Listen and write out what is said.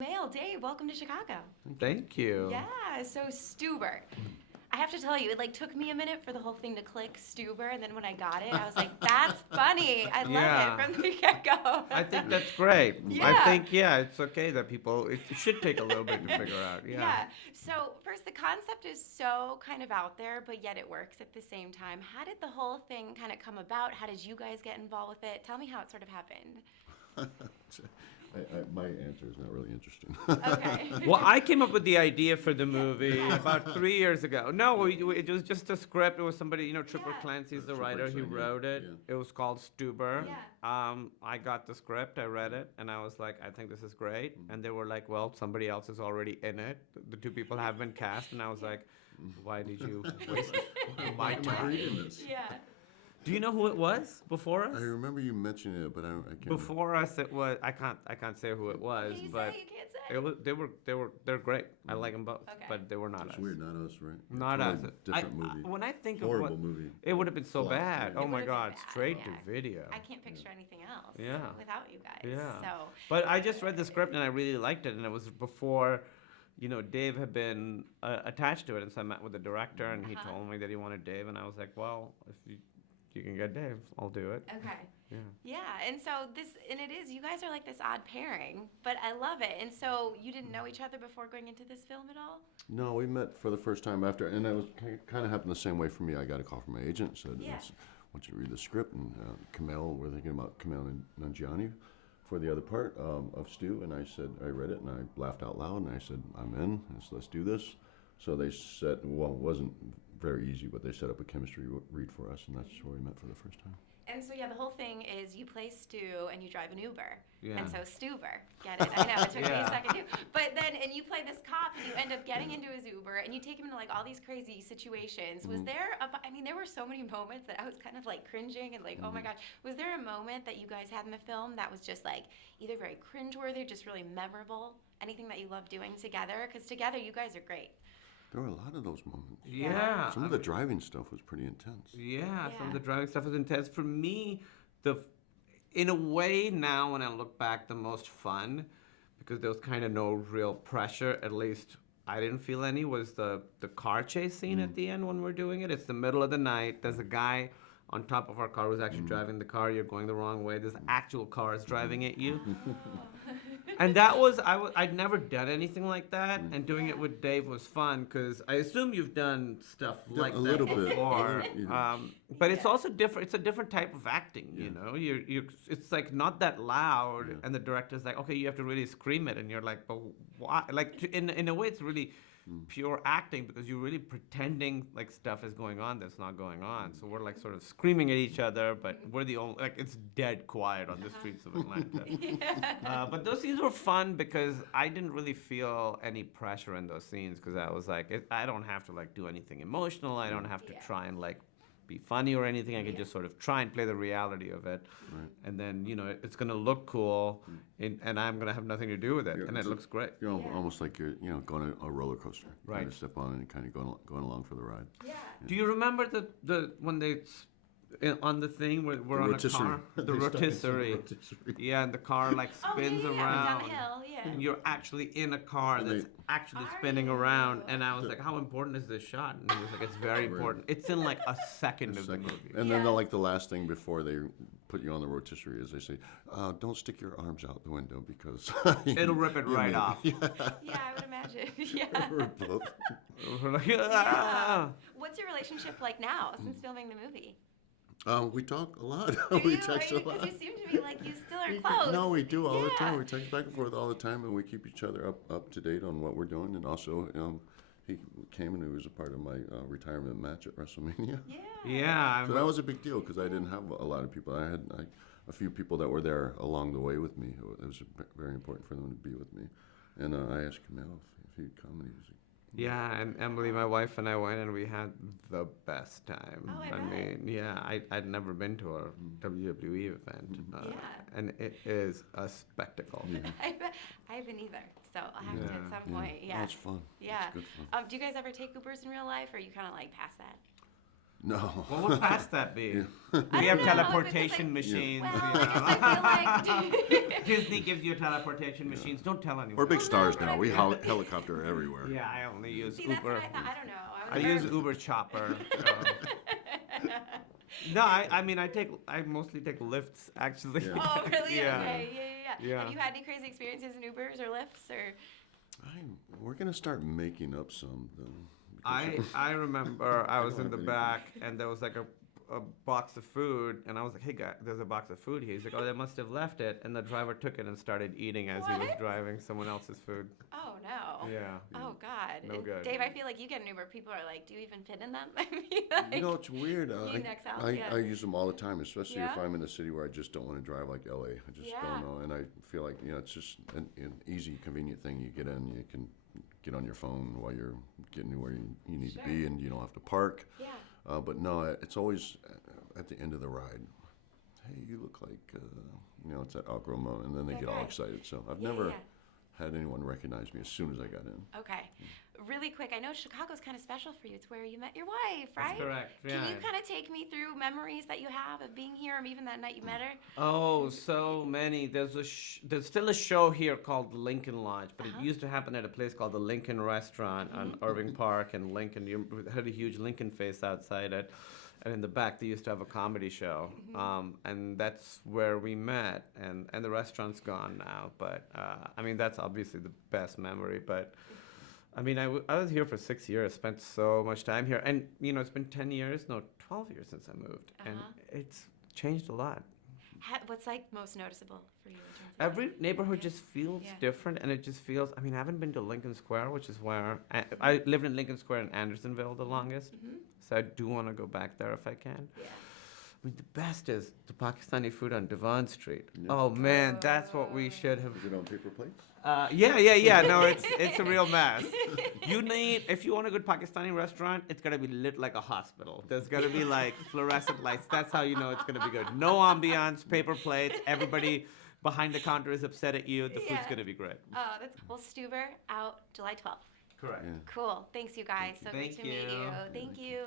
Kumail, Dave, welcome to Chicago. Thank you. Yeah, so Stuber. I have to tell you, it took me a minute for the whole thing to click, Stuber, and then when I got it, I was like, that's funny. I love Yeah. it from the get-go. I think that's great. Yeah. I think, it's okay that it should take a little bit to figure out. Yeah. So first, the concept is so kind of out there, but yet it works at the same time. How did the whole thing kind of come about? How did you guys get involved with it? Tell me how it sort of happened. My answer is not really interesting. Okay. Well, I came up with the idea for the movie about 3 years ago. No, it was just a script. It was somebody, Tripper Yeah. Clancy's the Tripper writer. He Clancy, wrote it. yeah. It was called Stuber. Yeah. I got the script. I read it, and I was like, I think this is great. And they were like, well, somebody else is already in it. The two people have been cast, and I was like, why did you waste my Am I time? reading this? Yeah. Do you know who it was before us? I remember you mentioning it, but I can't. Before us, it was I can't say who it was, Can you but say? You can't say? it was they're great. I like them both, Okay. but they were not It's us. weird, not us, right? Not us. Totally Different movie. When I think Horrible of what movie. it would have been so Flop, bad. yeah. Oh It my would've been God, bad, straight yeah. to video. I can't picture anything else Yeah. without you guys. Yeah. So But I just read the script and I really liked it, and it was before, Dave had been attached to it, and so I met with the director, and he Uh-huh. told me that he wanted Dave, and I was like, well, if you can get Dave, I'll do it. okay. Yeah. Yeah, and so it is, you guys are like this odd pairing, but I love it. And so you didn't know each other before going into this film at all? No, we met for the first time after, and it was kind of happened the same way for me. I got a call from my agent, said, Yeah. "I want you to read the script." And we're thinking about Kumail Nanjiani for the other part of Stu, and I said, I read it, and I laughed out loud, and I said, I'm in. Let's do this. So they said, well, it wasn't very easy, but they set up a chemistry read for us, and that's where we met for the first time. And so, yeah, the whole thing is you play Stu and you drive an Uber. Yeah. And so Stuber, get it? I know, it took me a Yeah. second too. But then, and you play this cop and you end up getting into his Uber and you take him into like all these crazy situations. Was there, there were so many moments that I was kind of like cringing and like, oh my gosh. Was there a moment that you guys had in the film that was just like either very cringeworthy, just really memorable? Anything that you love doing together? Because together you guys are great. There were a lot of those moments. Yeah. Some of the driving stuff was pretty intense. Yeah, some Yeah. of the driving stuff is intense. For me, in a way now when I look back, the most fun, because there was kind of no real pressure, at least I didn't feel any, was the car chase scene at the end when we're doing it. It's the middle of the night. There's a guy on top of our car who's actually driving the car. You're going the wrong way. There's actual cars driving at you. And that was, I'd never done anything like that, and doing it with Dave was fun, because I assume you've done stuff like that little bit. before. Yeah. But it's also different, it's a different type of acting, you know? It's like not that loud, and the director's like, okay, you have to really scream it, and you're like, but why? Like, in a way, it's really pure acting, because you're really pretending like stuff is going on that's not going on. So we're like sort of screaming at each other, but we're the only, like, it's dead quiet on the streets of Atlanta. But those scenes were fun because I didn't really feel any pressure in those scenes, because I was like, I don't have to like do anything emotional. I don't have to try and like be funny or anything. I could just sort of try and play the reality of it, and then it's gonna look cool, and I'm gonna have nothing to do with it, and it looks great. You're almost like you're going on a roller coaster. You Right. Kind of step on it and kind of going along for the ride. Yeah. Do you remember the when they on the thing where we're on a rotisserie. car? The They stuck us in the rotisserie. rotisserie. Yeah, and the car like spins down around. the hill, yeah. And you're actually in a car And that's they- actually Are spinning you? around. And I was like, how important is this shot? And he was like, it's very important. It's in like a second of the movie. And then Yeah. like the last thing before they put you on the rotisserie is they say, don't stick your arms out the window because It'll rip it right off. Yeah, I would imagine. Yeah. Or both. We're like, "Ah." What's your relationship like now since filming the movie? We talk a lot. Do we you? text a Because lot. you seem to be like you still are close. No, we do all the time. Yeah. We text back and forth all the time, and we keep each other up to date on what we're doing. And also, he came and he was a part of my retirement match at WrestleMania. Yeah. Yeah. So that was a big deal because I didn't have a lot of people. I had a few people that were there along the way with me. It was very important for them to be with me. And I asked Kumail if he'd come, and he was like, Yeah, and Emily, my wife, and I went, and we had the best time. Oh, I bet. mean, yeah, I'd never been to a WWE event, Yeah. and it is a spectacle. I haven't either, so I'll have to at some point. Yeah. Oh, it's fun. Yeah. It's good fun. Do you guys ever take Ubers in real life, or you kind of like past that? No. What would past that be? I We have don't know, teleportation because, like, machines. well, you because know. I feel like Disney gives you teleportation machines. Don't tell anyone. We're big stars but now. I We mean- helicopter everywhere. Yeah, I only use See, that's what Uber. I thought. I don't know. I use Uber Chopper. No, I mean I mostly take lifts actually. Yeah. Oh, really? Yeah. Okay. Yeah. Yeah. Have you had any crazy experiences in Ubers or Lyfts or? We're gonna start making up some though. because I remember I was don't in the have any. back and there was like a box of food and I was like, hey guy, there's a box of food here. He's like, oh, they must have left it, and the driver took it and started eating as he was What? driving someone else's food. Oh no. Yeah. Oh God. No And good. Dave, I feel like you get an Uber. People are like, do you even fit in them? I mean, like, You know, it's weird. you next out, I yeah. use them all the time, especially if Yeah? I'm in a city where I just don't want to drive like LA. I just Yeah. don't know. And I feel like, it's just an easy, convenient thing. You get in, you can get on your phone while you're getting to where you need to be, Sure. and you don't have to park. Yeah. But no, it's always at the end of the ride. Hey, you look like, it's that awkward moment, and then they That's get all right. excited. So I've Yeah, never yeah. had anyone recognize me as soon as I got in. Okay. Really quick, I know Chicago's kind of special for you. It's where you met your wife, right? That's correct. Can Yeah. you kind of take me through memories that you have of being here, or even that night you met her? Oh, so many. There's still a show here called the Lincoln Lodge, but it used to happen at a place called the Lincoln Restaurant on Irving Park and Lincoln. You had a huge Lincoln face outside it, and in the back they used to have a comedy show, and that's where we met. And the restaurant's gone now, but I mean that's obviously the best memory. But I mean I was here for 6 years, spent so much time here, and it's been 10 years, no 12 years since I moved, and it's changed a lot. What's like most noticeable for you in terms of Every neighborhood Yeah. just feels Yeah. different, and it just feels. I mean, I haven't been to Lincoln Square, which is where I lived in Lincoln Square in Andersonville the longest, so I do want to go back there if I can. Yeah. I mean, the best is the Pakistani food on Devon Street. Oh man, that's what we should have. Is it on paper plates? Yeah. No, it's a real mess. If you want a good Pakistani restaurant, it's gotta be lit like a hospital. There's gotta be like fluorescent lights. That's how you know it's gonna be good. No ambiance, paper plates. Everybody behind the counter is upset at you. The food's Yeah. gonna be great. Oh, that's well. Stuber out July 12th. Correct. Yeah. Cool. Thanks, you guys. So Thank good to meet you. you. Thank you.